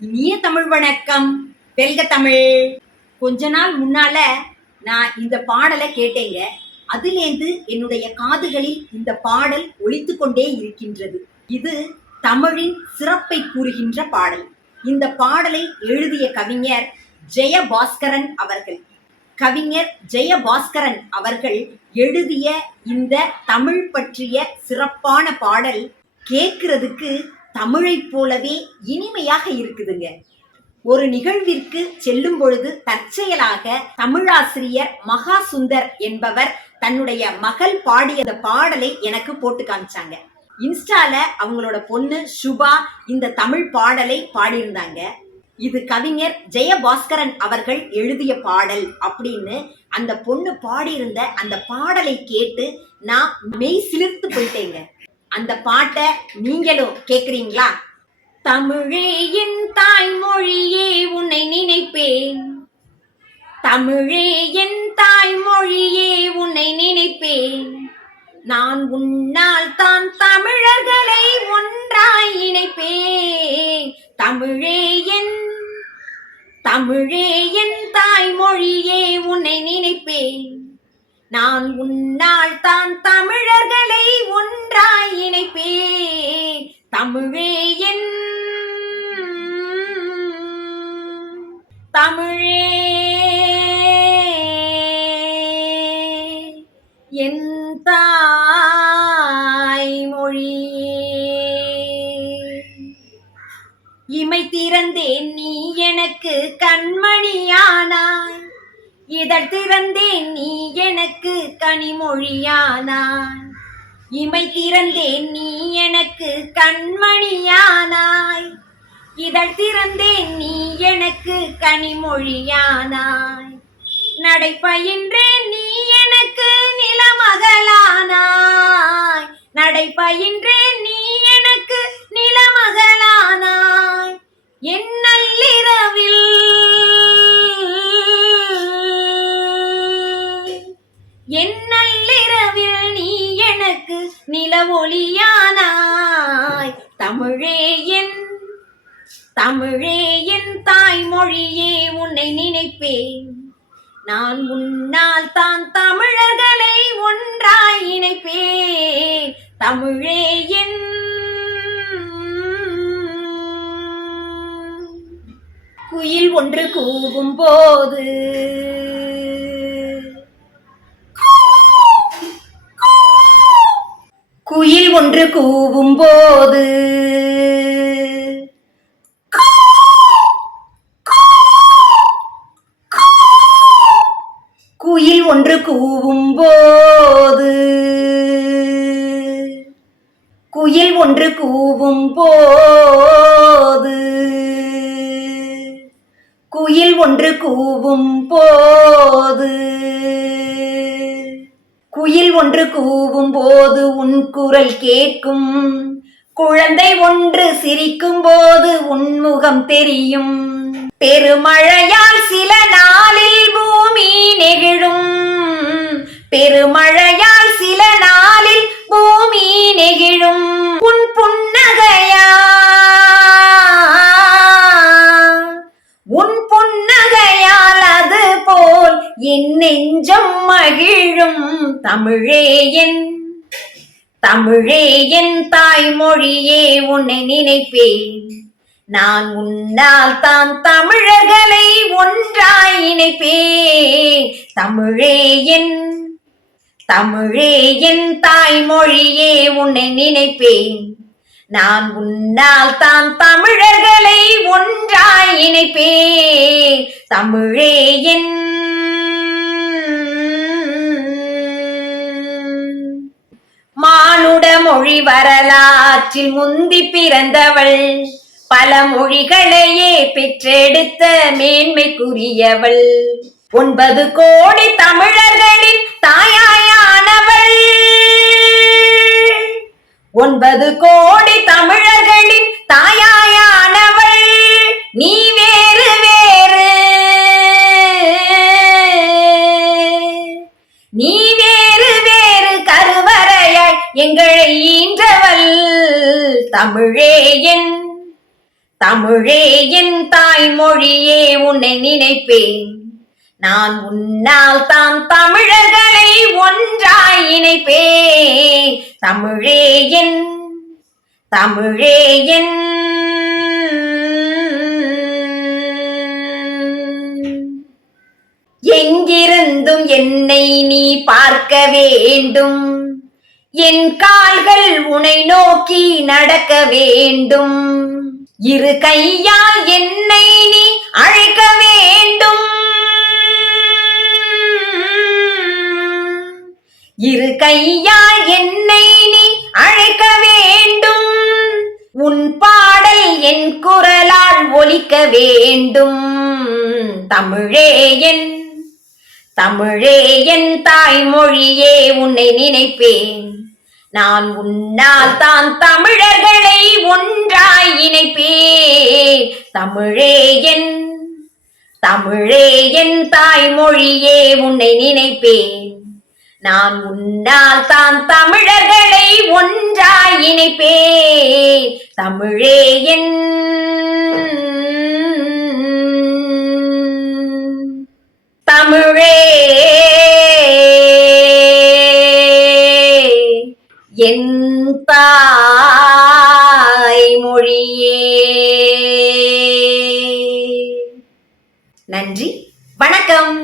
இனிய தமிழ் வணக்கம். வெல்க தமிழ். கொஞ்ச நாள் முன்னால நான் இந்த பாடலை கேட்டேங்க. அதிலேந்து என்னுடைய காதுகளில் இந்த பாடல் ஒலித்து கொண்டே இருக்கின்றது. இது தமிழின் சிறப்பை கூறுகின்ற பாடல். இந்த பாடலை எழுதிய கவிஞர் ஜெயபாஸ்கரன் அவர்கள். கவிஞர் ஜெயபாஸ்கரன் அவர்கள் எழுதிய இந்த தமிழ் பற்றிய சிறப்பான பாடல் கேட்கிறதுக்கு தமிழை போலவே இனிமையாக இருக்குதுங்க. ஒரு நிகழ்விற்கு செல்லும் பொழுது தற்செயலாக தமிழாசிரியர் மகா சுந்தர் என்பவர் தன்னுடைய மகள் பாடிய பாடலை எனக்கு போட்டு காமிச்சாங்க. இன்ஸ்டால அவங்களோட பொண்ணு சுபா இந்த தமிழ் பாடலை பாடியிருந்தாங்க. இது கவிஞர் ஜெயபாஸ்கரன் அவர்கள் எழுதிய பாடல் அப்படின்னு அந்த பொண்ணு பாடியிருந்த அந்த பாடலை கேட்டு நான் மெய் சிலிர்த்து போயிட்டேங்க. அந்த பாட்டை நீங்களும் கேக்குறீங்களா? தமிழே என் தாய்மொழியே உன்னை நினைப்பேன், தமிழே என் தாய்மொழியே உன்னை நினைப்பேன், நான் உன்னால் தான் தமிழர்களை ஒன்றாய் இணைப்பேன், தமிழே என் தாய்மொழியே உன்னை நினைப்பேன், நான் உன்னால் தான் தமிழர்களை ஒன்றாய் இணைப்பேன், தமிழே என் தாய்மொழியே. இமை திறந்தேன் நீ எனக்கு கண்மணியானாய், இதழ் திறந்தேன் நீ எனக்கு கனிமொழியானாய், இமை திறந்தேன் நீ எனக்கு கண்மணியானாய், இதழ் திறந்தேன் நீ எனக்கு கனிமொழியானாய், நடைபயின்றேன் நீ எனக்கு நிலமகளானாய், நடைபயின்றேன் நீ எனக்கு நிலமகளானாய், என் நள்ளிரவில் நீ எனக்கு நிலவொளியானாய், தமிழே என் தாய்மொழியே உன்னை நினைப்பேன், நான் உன்னால் தான் தமிழர்களை ஒன்றாய் இணைப்பேன், தமிழே என். குயில் ஒன்று கூவும் போது குயில் ஒன்று கூவும் போது குயில் ஒன்று கூவும் போது குயில் ஒன்று கூவும் போது குயில் ஒன்று கூவும் போது குயில் ஒன்று கூவும் போது உன் குரல் கேட்கும், குழந்தை ஒன்று சிரிக்கும் போது உன் முகம் தெரியும், பெருமழையால் சில நாளில் பூமி நெகிழும், பெருமழையால் சில நாளில் பூமி நெகிழும், உன் புன்னகையால் அது போல் என் நெஞ்சம் மகிழும், தமிழே என் தாய்மொழியே உன்னை நினைப்பேன், நான் உன்னால் தான் தமிழர்களை ஒன்றாய் இணைப்பேன், தமிழே என் தாய்மொழியே உன்னை நினைப்பேன், நான் உன்னால் தான் தமிழர்களை ஒன்றாய் இணைப்பேன், தமிழே என். மானுட மொழி வரலாற்றில் முந்தி பிறந்தவள், பல மொழிகளையே பெற்றெடுத்த மேன்மைக்குரியவள், 9 கோடி தமிழர்களின் தாயாயானவள், 9 கோடி தமிழர்களின் தாயாயானவள், நீ வேறு வேறு கருவறையாய் எங்களை ஈன்றவள், தமிழே தமிழே என் தாய்மொழியே உன்னை நினைப்பேன். நான் உன்னால் தான் தமிழர்களை ஒன்றாய் இணைப்பேன். தமிழே என் தமிழே என் எங்கிருந்தும் என்னை நீ பார்க்க வேண்டும். என் கால்கள் உன்னை நோக்கி நடக்க வேண்டும். இரு கையால் என்னை நீ அழைக்க வேண்டும். இரு கையால் என்னை நீ அழைக்க வேண்டும். உன் பாடல் என் குரலால் ஒலிக்க வேண்டும். தமிழே என் தாய்மொழியே உன்னை நினைப்பேன். நான் உன்னால் தான் தமிழர்களை ஒன்றாய் இணைப்பேன். தமிழே என் தாய்மொழியே உன்னை நினைப்பேன். நான் உன்னால் தான் தமிழர்களை ஒன்றாய் இணைப்பேன். தமிழே தமிழே என் தாய்மொழியே. நன்றி, வணக்கம்.